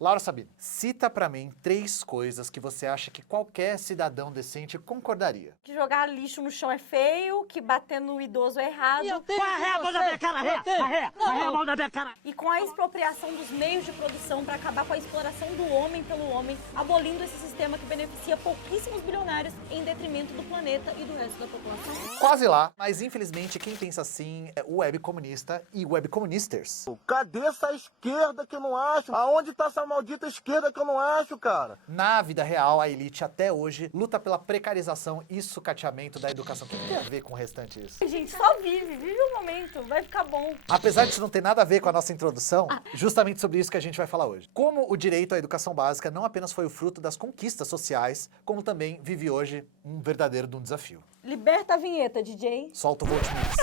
Laura Sabino, cita pra mim 3 coisas que você acha que qualquer cidadão decente concordaria. Que jogar lixo no chão é feio, que bater no idoso é errado. Arré a mão da minha cara, arré a mão da minha cara. E com a expropriação dos meios de produção para acabar com a exploração do homem pelo homem, abolindo esse sistema que beneficia pouquíssimos bilionários em detrimento do planeta e do resto da população. Quase lá, mas infelizmente quem pensa assim é o web comunista e webcomunisters. Cadê essa esquerda que eu não acho? Aonde tá essa maldita esquerda que eu não acho, cara? Na vida real, a elite até hoje luta pela precarização e sucateamento da educação. O que tem a ver com o restante isso? Gente, só vive o momento, vai ficar bom. Apesar disso não ter nada a ver com a nossa introdução, justamente sobre isso que a gente vai falar hoje. Como o direito à educação básica não apenas foi o fruto das conquistas sociais, como também vive hoje um verdadeiro desafio. Liberta a vinheta, DJ. Solta o Volt Mix.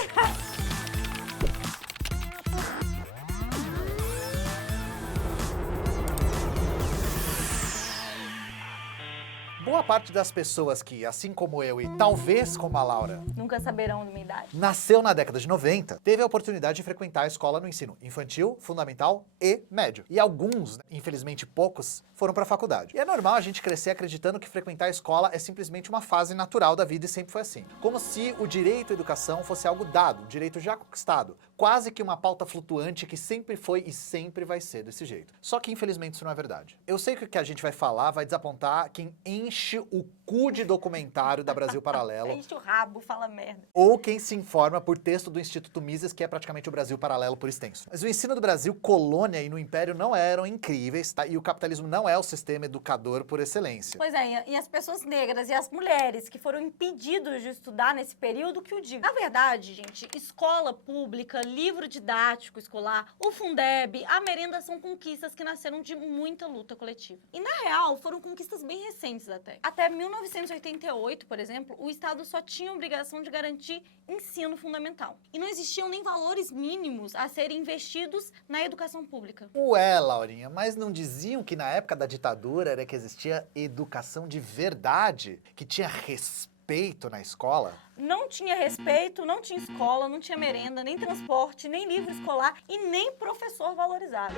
Boa parte das pessoas que, assim como eu e talvez como a Laura, Nunca saberão da minha idade. nasceu na década de 90, teve a oportunidade de frequentar a escola no ensino infantil, fundamental e médio. E alguns, infelizmente poucos, foram para a faculdade. E é normal a gente crescer acreditando que frequentar a escola é simplesmente uma fase natural da vida e sempre foi assim. Como se o direito à educação fosse algo dado, um direito já conquistado. Quase que uma pauta flutuante que sempre foi e sempre vai ser desse jeito. Só que infelizmente isso não é verdade. Eu sei que o que a gente vai falar vai desapontar quem enche o cu de documentário da Brasil Paralelo. Enche o rabo, fala merda. Ou quem se informa por texto do Instituto Mises, que é praticamente o Brasil Paralelo por extenso. Mas o ensino do Brasil, colônia e no Império não eram incríveis, tá? E o capitalismo não é o sistema educador por excelência. Pois é, e as pessoas negras e as mulheres que foram impedidas de estudar nesse período, que o digo. Na verdade, gente, escola pública, livro didático escolar, o Fundeb, a merenda são conquistas que nasceram de muita luta coletiva. E na real, foram conquistas bem recentes até. Até 1988, por exemplo, o Estado só tinha a obrigação de garantir ensino fundamental. E não existiam nem valores mínimos a serem investidos na educação pública. Ué, Laurinha, mas não diziam que na época da ditadura era que existia educação de verdade? Que tinha respeito na escola? Não tinha respeito, não tinha escola, não tinha merenda, nem transporte, nem livro escolar e nem professor valorizado.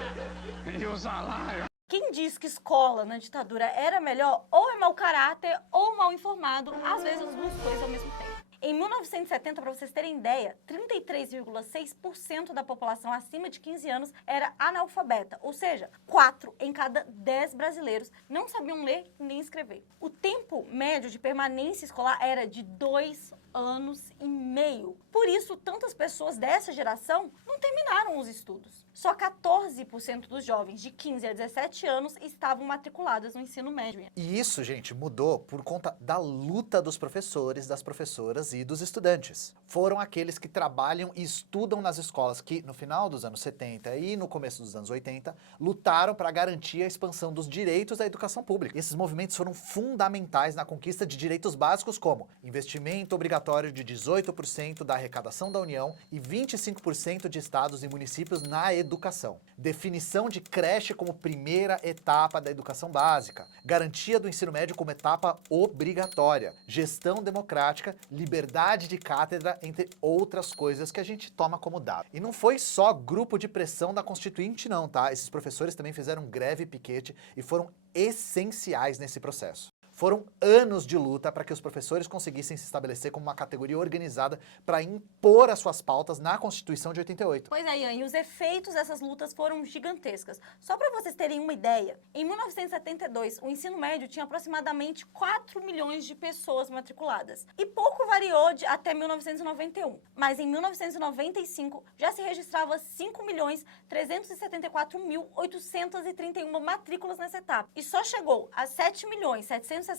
E o salário? Quem diz que escola na ditadura era melhor, ou é mau caráter ou mal informado, às vezes as duas coisas ao mesmo tempo. Em 1970, para vocês terem ideia, 33,6% da população acima de 15 anos era analfabeta, ou seja, 4 em cada 10 brasileiros não sabiam ler nem escrever. O tempo médio de permanência escolar era de 2 anos e meio. Por isso, tantas pessoas dessa geração não terminaram os estudos. Só 14% dos jovens de 15 a 17 anos estavam matriculados no ensino médio. E isso, gente, mudou por conta da luta dos professores, das professoras e dos estudantes. Foram aqueles que trabalham e estudam nas escolas que, no final dos anos 70 e no começo dos anos 80, lutaram para garantir a expansão dos direitos da educação pública. E esses movimentos foram fundamentais na conquista de direitos básicos como investimento obrigatório de 18% da arrecadação da União e 25% de estados e municípios na educação. Definição de creche como primeira etapa da educação básica. Garantia do ensino médio como etapa obrigatória. Gestão democrática, liberdade de cátedra, entre outras coisas que a gente toma como dado. E não foi só grupo de pressão da Constituinte não, tá? Esses professores também fizeram greve e piquete e foram essenciais nesse processo. Foram anos de luta para que os professores conseguissem se estabelecer como uma categoria organizada para impor as suas pautas na Constituição de 88. Pois é, Ian, e os efeitos dessas lutas foram gigantescas. Só para vocês terem uma ideia, em 1972, o ensino médio tinha aproximadamente 4 milhões de pessoas matriculadas. E pouco variou até 1991. Mas em 1995, já se registrava 5.374.831 matrículas nessa etapa. E só chegou a 7.769.000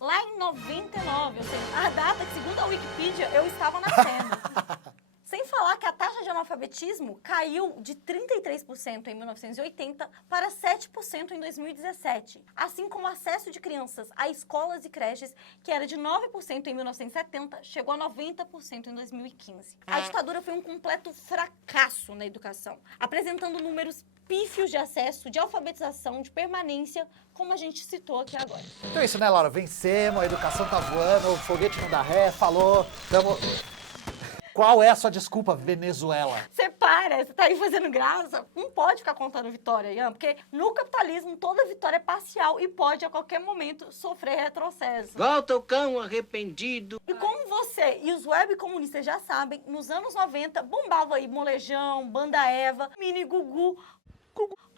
lá em 99, ou seja, a data que, segundo a Wikipedia, eu estava nascendo. Sem falar que a taxa de analfabetismo caiu de 33% em 1980 para 7% em 2017, assim como o acesso de crianças a escolas e creches, que era de 9% em 1970, chegou a 90% em 2015. A ditadura foi um completo fracasso na educação, apresentando números pífios de acesso, de alfabetização, de permanência, como a gente citou aqui agora. Então é isso, né, Laura? Vencemos, a educação tá voando, o foguete não dá ré, falou, tamo... Qual é a sua desculpa, Venezuela? Você para, você tá aí fazendo graça. Não pode ficar contando vitória, Ian, porque no capitalismo toda vitória é parcial e pode a qualquer momento sofrer retrocesso. Volta o cão arrependido. E como você e os web comunistas já sabem, nos anos 90 bombava aí Molejão, Banda Eva, Mini Gugu,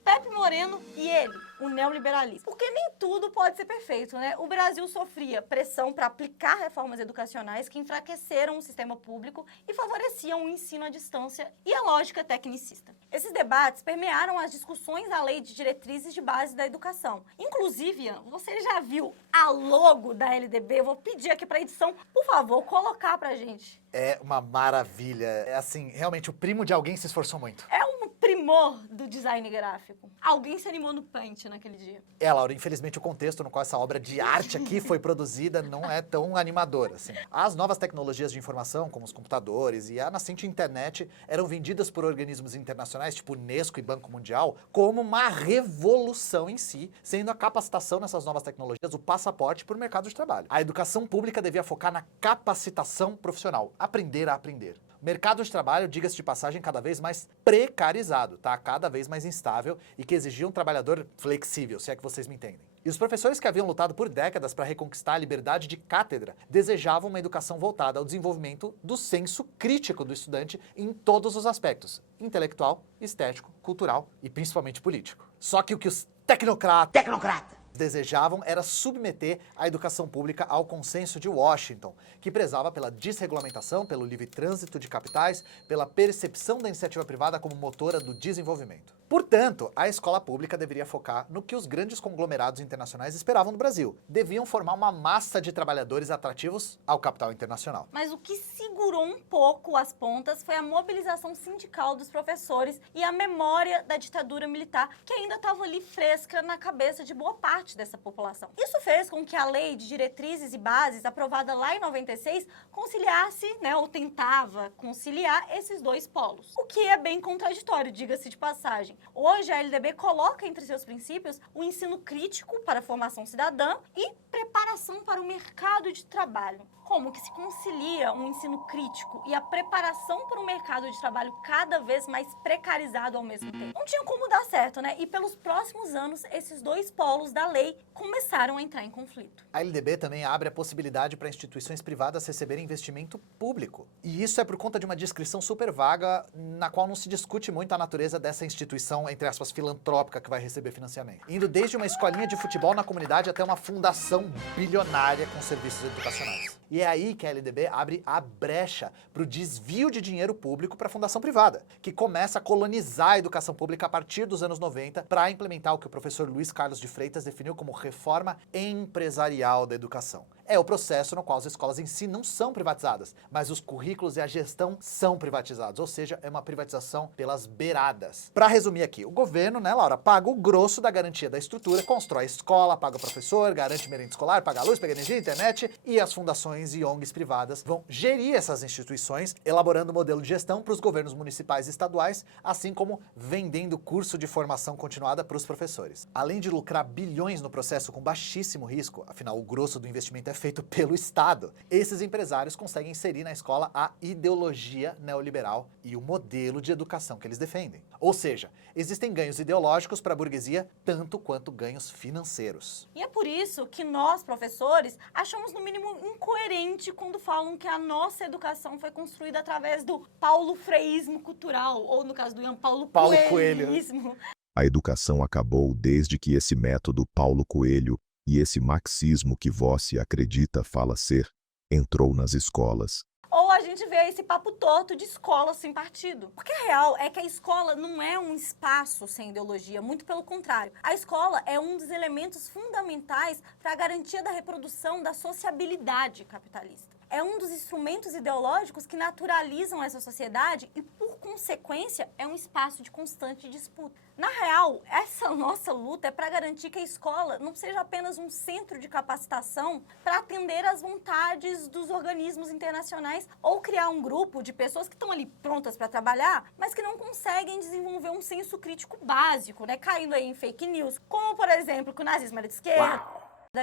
Pepe Moreno e ele, o neoliberalismo. Porque nem tudo pode ser perfeito, né? O Brasil sofria pressão para aplicar reformas educacionais que enfraqueceram o sistema público e favoreciam o ensino à distância e a lógica tecnicista. Esses debates permearam as discussões da Lei de Diretrizes de Base da Educação. Inclusive, Ian, você já viu a logo da LDB? Eu vou pedir aqui para a edição, por favor, colocar pra gente. É uma maravilha. É assim, realmente o primo de alguém se esforçou muito. É um primor do design gráfico. Alguém se animou no Paint naquele dia. Laura, infelizmente o contexto no qual essa obra de arte aqui foi produzida não é tão animador, assim. As novas tecnologias de informação, como os computadores e a nascente internet, eram vendidas por organismos internacionais, tipo Unesco e Banco Mundial, como uma revolução em si, sendo a capacitação nessas novas tecnologias o passaporte para o mercado de trabalho. A educação pública devia focar na capacitação profissional, aprender a aprender. Mercado de trabalho, diga-se de passagem, cada vez mais precarizado, tá? Cada vez mais instável e que exigia um trabalhador flexível, se é que vocês me entendem. E os professores que haviam lutado por décadas para reconquistar a liberdade de cátedra desejavam uma educação voltada ao desenvolvimento do senso crítico do estudante em todos os aspectos: intelectual, estético, cultural e principalmente político. Só que o que os tecnocratas desejavam era submeter a educação pública ao consenso de Washington, que prezava pela desregulamentação, pelo livre trânsito de capitais, pela percepção da iniciativa privada como motora do desenvolvimento. Portanto, a escola pública deveria focar no que os grandes conglomerados internacionais esperavam do Brasil. Deviam formar uma massa de trabalhadores atrativos ao capital internacional. Mas o que segurou um pouco as pontas foi a mobilização sindical dos professores e a memória da ditadura militar, que ainda estava ali fresca na cabeça de boa parte dessa população. Isso fez com que a Lei de Diretrizes e Bases, aprovada lá em 96, conciliasse, ou tentava conciliar esses dois polos. O que é bem contraditório, diga-se de passagem. Hoje, a LDB coloca entre seus princípios o ensino crítico para a formação cidadã e preparação para o mercado de trabalho. Como que se concilia um ensino crítico e a preparação para um mercado de trabalho cada vez mais precarizado ao mesmo tempo? Não tinha como dar certo, né? E pelos próximos anos, esses dois polos da lei começaram a entrar em conflito. A LDB também abre a possibilidade para instituições privadas receberem investimento público. E isso é por conta de uma descrição super vaga, na qual não se discute muito a natureza dessa instituição, entre aspas, filantrópica que vai receber financiamento. Indo desde uma escolinha de futebol na comunidade até uma fundação bilionária com serviços educacionais. E é aí que a LDB abre a brecha para o desvio de dinheiro público para a fundação privada, que começa a colonizar a educação pública a partir dos anos 90 para implementar o que o professor Luiz Carlos de Freitas definiu como reforma empresarial da educação. É o processo no qual as escolas em si não são privatizadas, mas os currículos e a gestão são privatizados, ou seja, é uma privatização pelas beiradas. Para resumir aqui, o governo, Laura, paga o grosso da garantia da estrutura, constrói escola, paga o professor, garante merenda escolar, paga a luz, paga a energia, internet, e as fundações e ONGs privadas vão gerir essas instituições, elaborando o modelo de gestão para os governos municipais e estaduais, assim como vendendo curso de formação continuada para os professores. Além de lucrar bilhões no processo com baixíssimo risco, afinal o grosso do investimento é feito pelo Estado, esses empresários conseguem inserir na escola a ideologia neoliberal e o modelo de educação que eles defendem. Ou seja, existem ganhos ideológicos para a burguesia tanto quanto ganhos financeiros. E é por isso que nós, professores, achamos no mínimo incoerente quando falam que a nossa educação foi construída através do paulo-freísmo cultural, ou no caso do Ian, Paulo paulo-coelhismo. A educação acabou desde que esse método Paulo Coelho e esse marxismo que você acredita fala ser, entrou nas escolas. Ou a gente vê esse papo torto de escola sem partido. Porque a real é que a escola não é um espaço sem ideologia, muito pelo contrário. A escola é um dos elementos fundamentais para a garantia da reprodução da sociabilidade capitalista. É um dos instrumentos ideológicos que naturalizam essa sociedade e, por consequência, é um espaço de constante disputa. Na real, essa nossa luta é para garantir que a escola não seja apenas um centro de capacitação para atender às vontades dos organismos internacionais ou criar um grupo de pessoas que estão ali prontas para trabalhar, mas que não conseguem desenvolver um senso crítico básico, caindo aí em fake news, como, por exemplo, que o nazismo era de esquerda,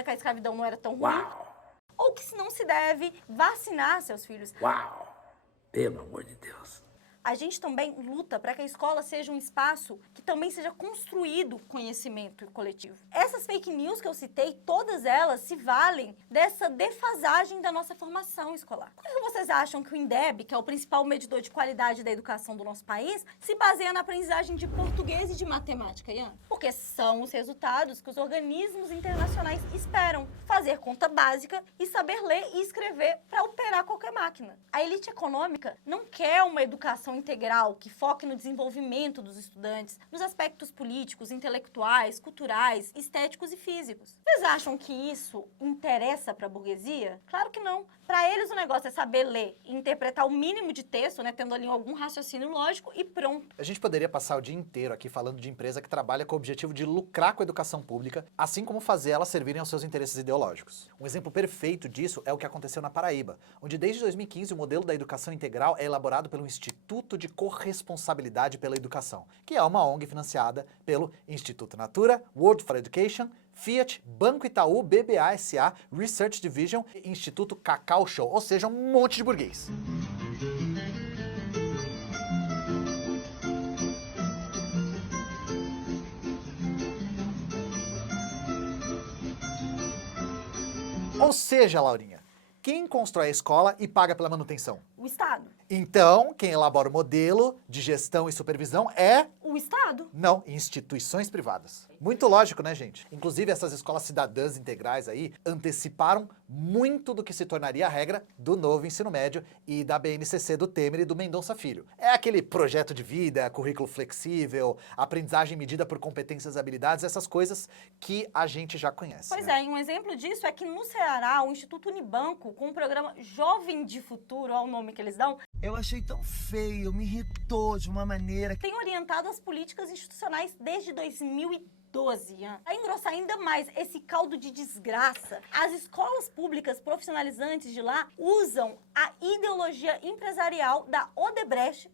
que a escravidão não era tão ruim. Ou que se não se deve vacinar seus filhos. Pelo amor de Deus. A gente também luta para que a escola seja um espaço que também seja construído conhecimento coletivo. Essas fake news que eu citei, todas elas se valem dessa defasagem da nossa formação escolar. Por que vocês acham que o INDEB, que é o principal medidor de qualidade da educação do nosso país, se baseia na aprendizagem de português e de matemática, Ian? Porque são os resultados que os organismos internacionais esperam. Fazer conta básica e saber ler e escrever para operar qualquer máquina. A elite econômica não quer uma educação integral que foque no desenvolvimento dos estudantes, nos aspectos políticos, intelectuais, culturais, estéticos e físicos. Vocês acham que isso interessa para a burguesia? Claro que não. Para eles o negócio é saber ler e interpretar o mínimo de texto, né, tendo ali algum raciocínio lógico e pronto. A gente poderia passar o dia inteiro aqui falando de empresa que trabalha com o objetivo de lucrar com a educação pública, assim como fazer elas servirem aos seus interesses ideológicos. Um exemplo perfeito disso é o que aconteceu na Paraíba, onde desde 2015 o modelo da educação integral é elaborado pelo Instituto de Corresponsabilidade pela Educação, que é uma ONG financiada pelo Instituto Natura, World for Education, Fiat, Banco Itaú, BBA SA, Research Division e Instituto Cacau Show, ou seja, um monte de burguês. Ou seja, Laurinha, quem constrói a escola e paga pela manutenção? O Estado. Então, quem elabora o modelo de gestão e supervisão é... O Estado. Não, instituições privadas. Muito lógico, né, gente? Inclusive, essas escolas cidadãs integrais aí anteciparam muito do que se tornaria a regra do novo ensino médio e da BNCC do Temer e do Mendonça Filho. É aquele projeto de vida, currículo flexível, aprendizagem medida por competências e habilidades, essas coisas que a gente já conhece. Pois né? é, e um exemplo disso é que no Ceará, o Instituto Unibanco, com o programa Jovem de Futuro, olha o nome que eles dão, Eu achei tão feio, me irritou de uma maneira. tem orientado as políticas institucionais desde 2012. Ian. Para engrossar ainda mais esse caldo de desgraça, as escolas públicas profissionalizantes de lá usam a ideologia empresarial da Odebrecht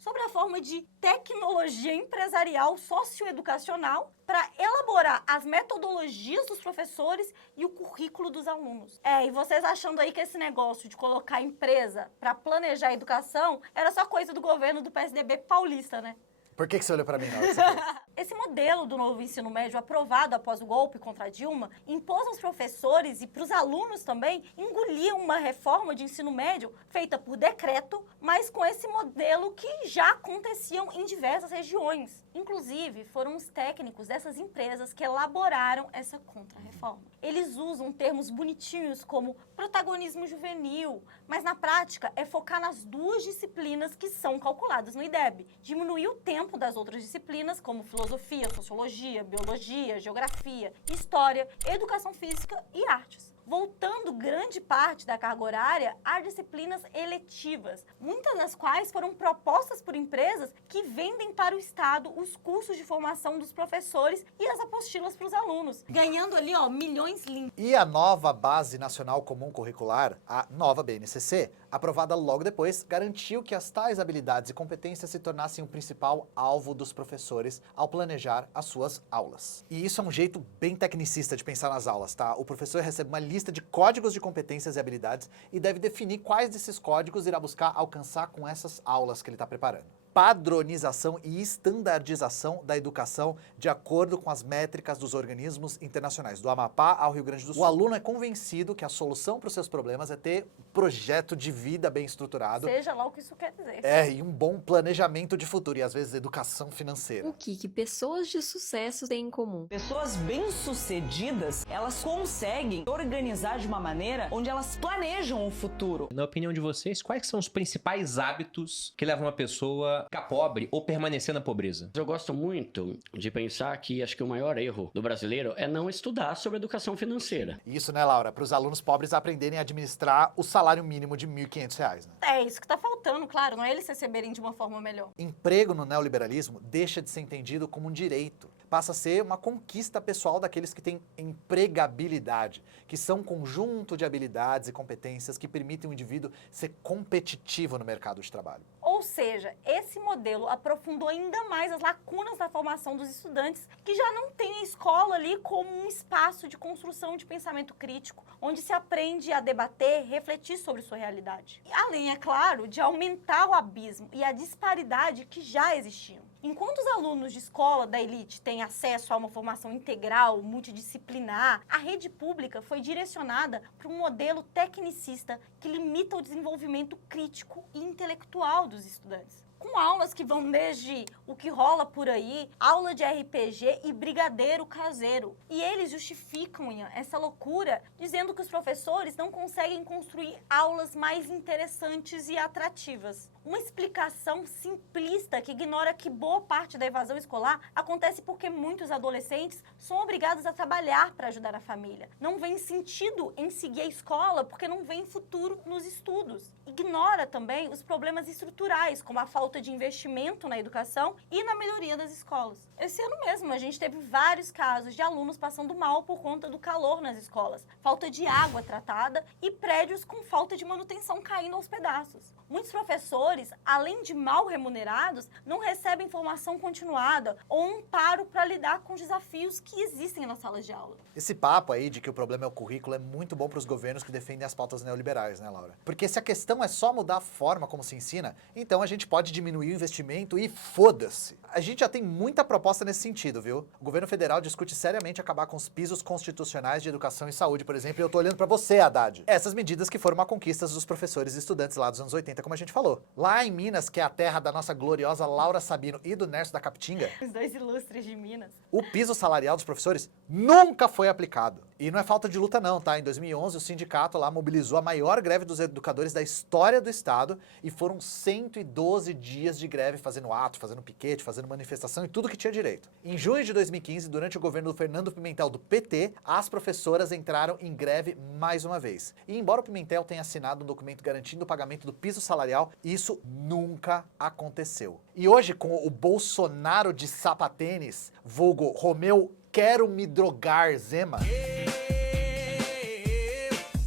sobre a forma de tecnologia empresarial socioeducacional para elaborar as metodologias dos professores e o currículo dos alunos. E vocês achando aí que esse negócio de colocar empresa para planejar a educação era só coisa do governo do PSDB paulista, né? Por que você olhou pra mim na hora que você fez? Esse modelo do novo ensino médio, aprovado após o golpe contra Dilma, impôs aos professores e para os alunos também engolir uma reforma de ensino médio feita por decreto, mas com esse modelo que já aconteciam em diversas regiões. Inclusive, foram os técnicos dessas empresas que elaboraram essa contra-reforma. Eles usam termos bonitinhos como protagonismo juvenil, mas na prática é focar nas duas disciplinas que são calculadas no IDEB, diminuir o tempo das outras disciplinas, como filosofia, sociologia, biologia, geografia, história, educação física e artes, voltando grande parte da carga horária a disciplinas eletivas, muitas das quais foram propostas por empresas que vendem para o Estado os cursos de formação dos professores e as apostilas para os alunos, ganhando ali, milhões limpos. E a nova Base Nacional Comum Curricular, a nova BNCC, aprovada logo depois, garantiu que as tais habilidades e competências se tornassem o principal alvo dos professores ao planejar as suas aulas. E isso é um jeito bem tecnicista de pensar nas aulas, tá? O professor recebe uma lista de códigos de competências e habilidades e deve definir quais desses códigos irá buscar alcançar com essas aulas que ele está preparando. Padronização e estandardização da educação de acordo com as métricas dos organismos internacionais, do Amapá ao Rio Grande do Sul. O aluno é convencido que a solução para os seus problemas é ter um projeto de vida bem estruturado. Seja lá o que isso quer dizer. E um bom planejamento de futuro e às vezes educação financeira. O que pessoas de sucesso têm em comum? Pessoas bem-sucedidas, elas conseguem organizar de uma maneira onde elas planejam o futuro. Na opinião de vocês, quais são os principais hábitos que levam uma pessoa a ficar pobre ou permanecer na pobreza? Eu gosto muito de pensar que acho que o maior erro do brasileiro é não estudar sobre educação financeira. Isso, né, Laura? Para os alunos pobres aprenderem a administrar o salário mínimo de R$ 1.500, né? É isso que tá faltando, claro, não é eles receberem de uma forma melhor. Emprego no neoliberalismo deixa de ser entendido como um direito. Passa a ser uma conquista pessoal daqueles que têm empregabilidade, que são um conjunto de habilidades e competências que permitem o indivíduo ser competitivo no mercado de trabalho. Ou Ou seja, esse modelo aprofundou ainda mais as lacunas na formação dos estudantes que já não têm a escola ali como um espaço de construção de pensamento crítico, onde se aprende a debater, refletir sobre sua realidade. E além, é claro, de aumentar o abismo e a disparidade que já existiam. Enquanto os alunos de escola da elite têm acesso a uma formação integral, multidisciplinar, a rede pública foi direcionada para um modelo tecnicista que limita o desenvolvimento crítico e intelectual dos estudantes. Com aulas que vão desde o que rola por aí, aula de RPG e brigadeiro caseiro. E eles justificam essa loucura dizendo que os professores não conseguem construir aulas mais interessantes e atrativas. Uma explicação simplista que ignora que boa parte da evasão escolar acontece porque muitos adolescentes são obrigados a trabalhar para ajudar a família. Não vêem sentido em seguir a escola porque não vêem futuro nos estudos. Ignora também os problemas estruturais, como a falta de investimento na educação e na melhoria das escolas. Esse ano mesmo, a gente teve vários casos de alunos passando mal por conta do calor nas escolas, falta de água tratada e prédios com falta de manutenção caindo aos pedaços. Muitos professores, além de mal remunerados, não recebem formação continuada ou um amparo para lidar com os desafios que existem nas salas de aula. Esse papo aí de que o problema é o currículo é muito bom para os governos que defendem as pautas neoliberais, né, Laura? Porque se a questão é só mudar a forma como se ensina, então a gente pode diminuir o investimento e foda-se. A gente já tem muita proposta nesse sentido, viu? O governo federal discute seriamente acabar com os pisos constitucionais de educação e saúde, por exemplo, e eu tô olhando para você, Haddad. Essas medidas que foram uma conquista dos professores e estudantes lá dos anos 80, como a gente falou. Lá em Minas, que é a terra da nossa gloriosa Laura Sabino e do Nerso da Capitinga, Os dois ilustres de Minas. o piso salarial dos professores nunca foi aplicado. E não é falta de luta não, tá? Em 2011, o sindicato lá mobilizou a maior greve dos educadores da história do estado e foram 112 dias de greve fazendo ato, fazendo piquete, fazendo manifestação e tudo que tinha direito. Em junho de 2015, durante o governo do Fernando Pimentel do PT, as professoras entraram em greve mais uma vez. E embora o Pimentel tenha assinado um documento garantindo o pagamento do piso salarial, isso nunca aconteceu. E hoje, com o Bolsonaro de sapatênis, vulgo Romeu Quero Me Drogar Zema,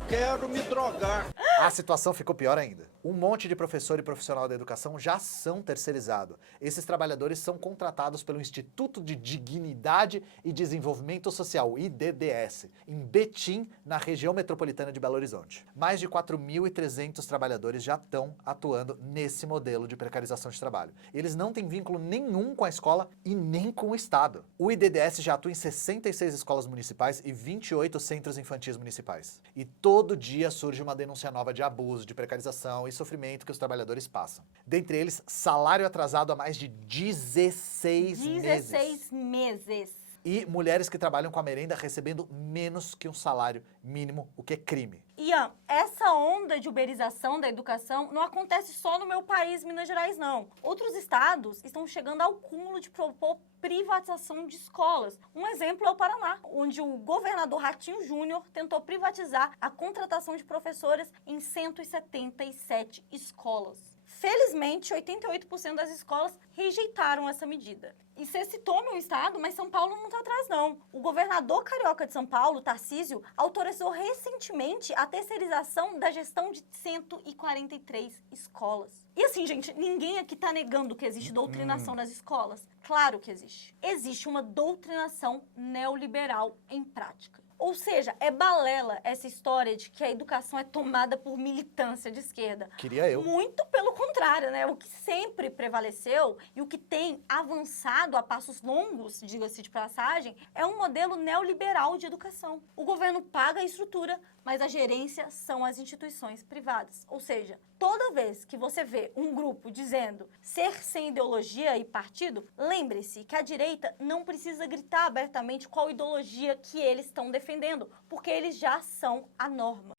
Quero me drogar. a situação ficou pior ainda. Um monte de professor e profissional da educação já são terceirizados. Esses trabalhadores são contratados pelo Instituto de Dignidade e Desenvolvimento Social, IDDS, em Betim, na região metropolitana de Belo Horizonte. Mais de 4.300 trabalhadores já estão atuando nesse modelo de precarização de trabalho. Eles não têm vínculo nenhum com a escola e nem com o Estado. O IDDS já atua em 66 escolas municipais e 28 centros infantis municipais. E todo dia surge uma denúncia nova de abuso, de precarização e sofrimento que os trabalhadores passam. Dentre eles, salário atrasado há mais de 16 meses. 16 meses. E mulheres que trabalham com a merenda recebendo menos que um salário mínimo, o que é crime. Ian, essa onda de uberização da educação não acontece só no meu país, Minas Gerais, não. Outros estados estão chegando ao cúmulo de propor privatização de escolas. Um exemplo é o Paraná, onde o governador Ratinho Júnior tentou privatizar a contratação de professores em 177 escolas. Felizmente, 88% das escolas rejeitaram essa medida. E você citou meu estado, mas São Paulo não está atrás, não. O governador carioca de São Paulo, Tarcísio, autorizou recentemente a terceirização da gestão de 143 escolas. E assim, gente, ninguém aqui está negando que existe doutrinação nas escolas. Claro que existe. Existe uma doutrinação neoliberal em prática. Ou seja, é balela essa história de que a educação é tomada por militância de esquerda. Queria eu. Muito pelo contrário, né? O que sempre prevaleceu e o que tem avançado a passos longos, diga-se de passagem, é um modelo neoliberal de educação. O governo paga a estrutura, mas a gerência são as instituições privadas. Ou seja, toda vez que você vê um grupo dizendo ser sem ideologia e partido, lembre-se que a direita não precisa gritar abertamente qual ideologia que eles estão defendendo, porque eles já são a norma.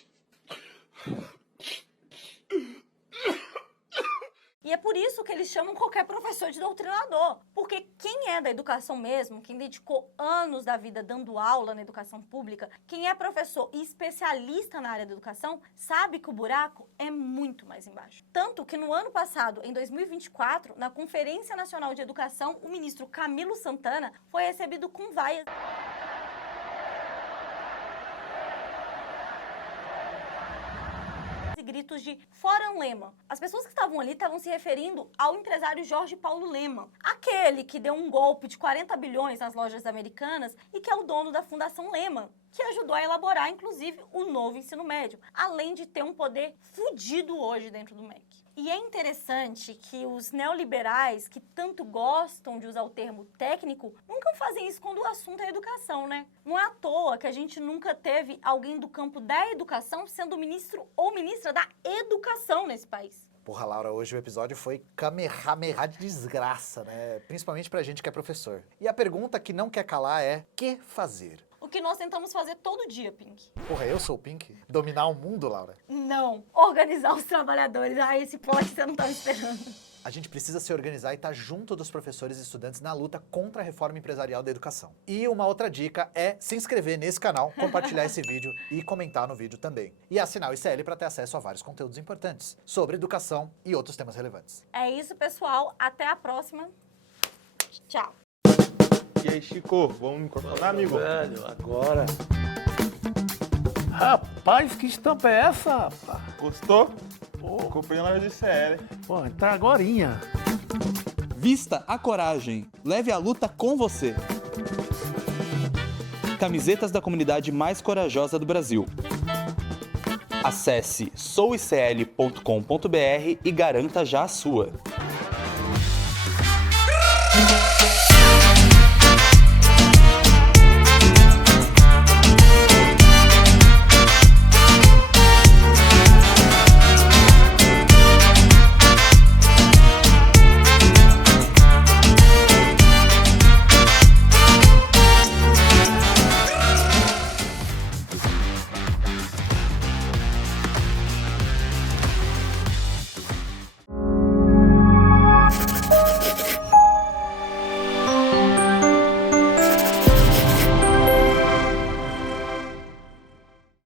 E é por isso que eles chamam qualquer professor de doutrinador. Porque quem é da educação mesmo, quem dedicou anos da vida dando aula na educação pública, quem é professor e especialista na área da educação, sabe que o buraco é muito mais embaixo. Tanto que no ano passado, em 2024, na Conferência Nacional de Educação, o ministro Camilo Santana foi recebido com vaias gritos de "Fora Lehman". As pessoas que estavam ali estavam se referindo ao empresário Jorge Paulo Lehman, aquele que deu um golpe de 40 bilhões nas lojas americanas e que é o dono da Fundação Lehman, que ajudou a elaborar, inclusive, o novo ensino médio, além de ter um poder fudido hoje dentro do MEC. E é interessante que os neoliberais, que tanto gostam de usar o termo técnico, nunca fazem isso quando o assunto é educação, né? Não é à toa que a gente nunca teve alguém do campo da educação sendo ministro ou ministra da educação nesse país. Porra, Laura, hoje o episódio foi kamehameha de desgraça, né? Principalmente pra gente que é professor. E a pergunta que não quer calar é: que fazer? O que nós tentamos fazer todo dia, Pink. Porra, eu sou o Pink? Dominar o mundo, Laura? Não. Organizar os trabalhadores. Ah, esse plot você não estava esperando. A gente precisa se organizar e estar junto dos professores e estudantes na luta contra a reforma empresarial da educação. E uma outra dica é se inscrever nesse canal, compartilhar esse vídeo e comentar no vídeo também. E assinar o ICL para ter acesso a vários conteúdos importantes sobre educação e outros temas relevantes. É isso, pessoal. Até a próxima. Tchau. E aí, Chico, vamos incorporar, amigo? Velho, agora. Rapaz, que estampa é essa, rapaz? Gostou? Pô, Comprei na GCL. pô, tá agorinha. Vista a coragem. Leve a luta com você. Camisetas da comunidade mais corajosa do Brasil. Acesse souicl.com.br e garanta já a sua.